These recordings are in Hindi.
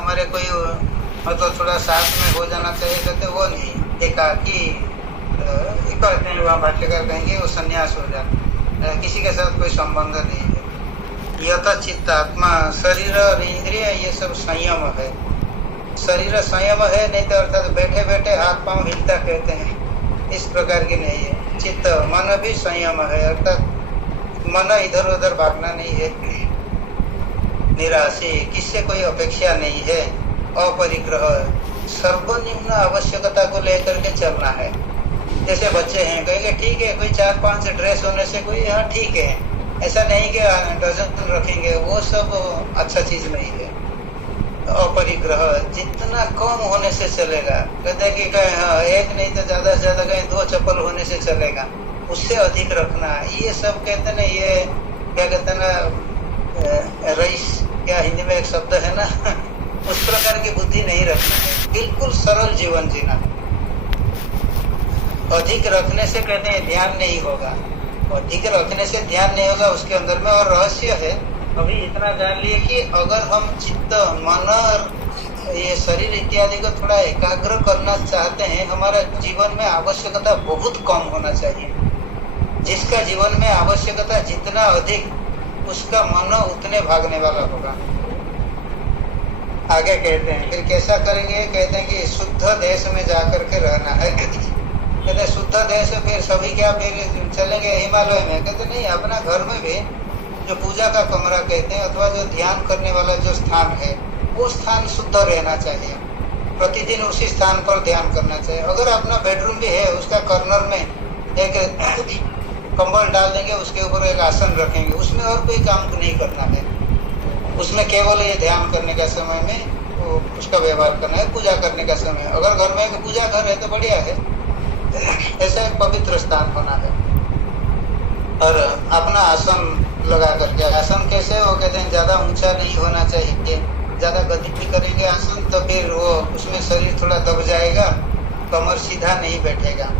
हमारे कोई मतलब थोड़ा साथ में हो जाना चाहिए, कहते वो नहीं, एकाकी कहते हैं वहाँ भाष्यकार कहेंगे वो संन्यास हो जाए, किसी के साथ कोई संबंध नहीं है। यथा चित्त आत्मा, शरीर और इंद्रिय ये सब संयम है। शरीर संयम है, नहीं तो अर्थात बैठे बैठे हाथ पांव हिलता कहते हैं, इस प्रकार की नहीं है। चित्त मन भी संयम है, अर्थात मन इधर उधर भागना नहीं है। निराशी, किससे कोई अपेक्षा नहीं है। अपरिग्रह, सर्वनिम्न आवश्यकता को लेकर के चलना है। जैसे बच्चे हैं, कहेंगे ठीक है, कोई 4-5 ड्रेस होने से कोई हाँ ठीक है, ऐसा नहीं कि डजन रखेंगे, वो सब अच्छा चीज नहीं है। अपरिग्रह, जितना कम होने से चलेगा, कहते हैं कि कहीं हाँ, एक नहीं तो ज्यादा से ज्यादा कहीं 2 चप्पल होने से चलेगा, उससे अधिक रखना, ये सब कहते ना, ये क्या कहते ना, रईस, क्या हिंदी में एक शब्द है ना उस प्रकार की बुद्धि नहीं रखना है, बिल्कुल सरल जीवन जीना है। अधिक रखने से कहते हैं ध्यान नहीं होगा, अधिक रखने से ध्यान नहीं होगा उसके अंदर में। और रहस्य है, अभी इतना जान लिए कि अगर हम चित्त, मन और ये शरीर इत्यादि को थोड़ा एकाग्र करना चाहते हैं, हमारा जीवन में आवश्यकता बहुत कम होना चाहिए। जिसका जीवन में आवश्यकता जितना अधिक, उसका मन उतने भागने वाला होगा। आगे कहते हैं फिर कैसा करेंगे, कहते हैं कि शुद्ध देश में जाकर के रहना है। कहते हैं शुद्ध देश, फिर सभी क्या फिर चलेंगे हिमालय में, कहते नहीं, अपना घर में भी जो पूजा का कमरा कहते हैं अथवा जो ध्यान करने वाला जो स्थान है, वो स्थान शुद्ध रहना चाहिए। प्रतिदिन उसी स्थान पर ध्यान करना चाहिए। अगर अपना बेडरूम भी है, उसका कॉर्नर में एक कंबल डाल देंगे, उसके ऊपर एक आसन रखेंगे, उसमें और कोई काम नहीं करना है, उसमें केवल ये ध्यान करने का समय में उसका व्यवहार करना है, पूजा करने का समय। अगर घर में एक पूजा घर है तो बढ़िया है, ऐसा एक पवित्र स्थान होना है। और अपना आसन लगा करके, आसन कैसे हो, कहते हैं ज्यादा ऊंचा नहीं होना चाहिए, ज्यादा गति करेंगे आसन तो फिर वो उसमें शरीर थोड़ा दब जाएगा, कमर सीधा नहीं बैठेगा।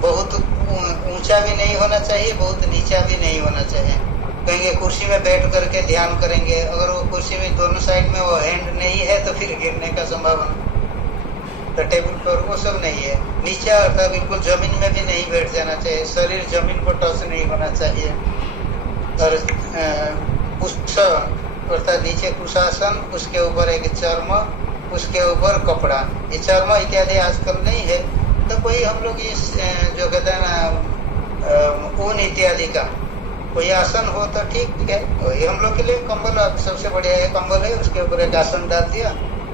बहुत ऊंचा भी नहीं होना चाहिए, बहुत नीचा भी नहीं होना चाहिए। कहेंगे कुर्सी में बैठ करके ध्यान करेंगे, अगर वो कुर्सी में दोनों साइड में वो हैंड नहीं है तो फिर गिरने का संभावना, तो टेबल पर वो सब नहीं है। नीचा अर्थात बिल्कुल जमीन में भी नहीं बैठ जाना चाहिए, शरीर जमीन को टच नहीं होना चाहिए। और कुश अर्थात नीचे कुशासन, उसके ऊपर एक चर्म, उसके ऊपर कपड़ा। ये चर्म इत्यादि आजकल नहीं है, तो कोई हम लोग इस जो कहते हैं ना ऊन इत्यादि का कोई आसन हो तो ठीक है। वही हम लोग के लिए कंबल सबसे बढ़िया है, कंबल है, उसके ऊपर एक आसन डाल दिया,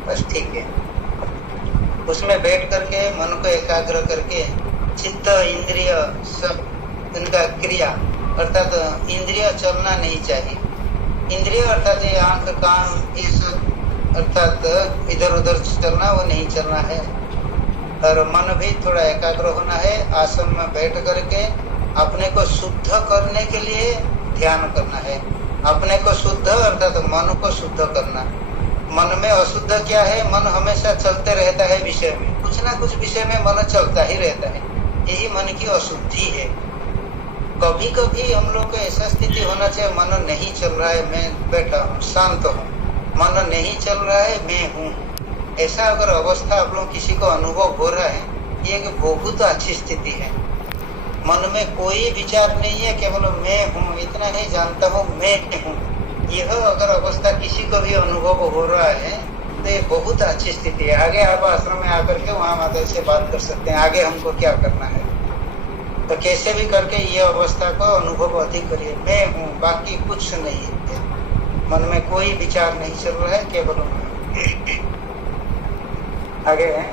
बस ठीक है। उसमें बैठ करके मन को एकाग्र करके, चित्त इंद्रिय सब इनका क्रिया, अर्थात इंद्रिय चलना नहीं चाहिए। इंद्रिय अर्थात ये आंख कान ये सब अर्थात इधर उधर चलना, वो नहीं चलना है। और मन भी थोड़ा एकाग्र होना है। आसन में बैठ करके अपने को शुद्ध करने के लिए ध्यान करना है। अपने को शुद्ध अर्थात मन को शुद्ध करना। मन में अशुद्ध क्या है, मन हमेशा चलते रहता है विषय में, कुछ ना कुछ विषय में मन चलता ही रहता है, यही मन की अशुद्धि है। कभी कभी हम लोग को ऐसा स्थिति होना चाहिए, मन नहीं चल रहा है, मैं बैठा हूँ शांत हूँ, मन नहीं चल रहा है, मैं हूँ। ऐसा अगर अवस्था आप लोग किसी को अनुभव हो रहा है, ये एक बहुत अच्छी स्थिति है। मन में कोई विचार नहीं है, केवल मैं हूँ, इतना नहीं जानता हूँ मैं हूँ। यह अगर अवस्था किसी को भी अनुभव हो रहा है तो ये बहुत अच्छी स्थिति है। आगे आप आश्रम में आकर के वहाँ माता से बात कर सकते हैं, आगे हमको क्या करना है। तो कैसे भी करके ये अवस्था को अनुभव अधिक करिए, मैं हूँ, बाकी कुछ नहीं है। मन में कोई विचार नहीं चल रहा है, केवल आगे है।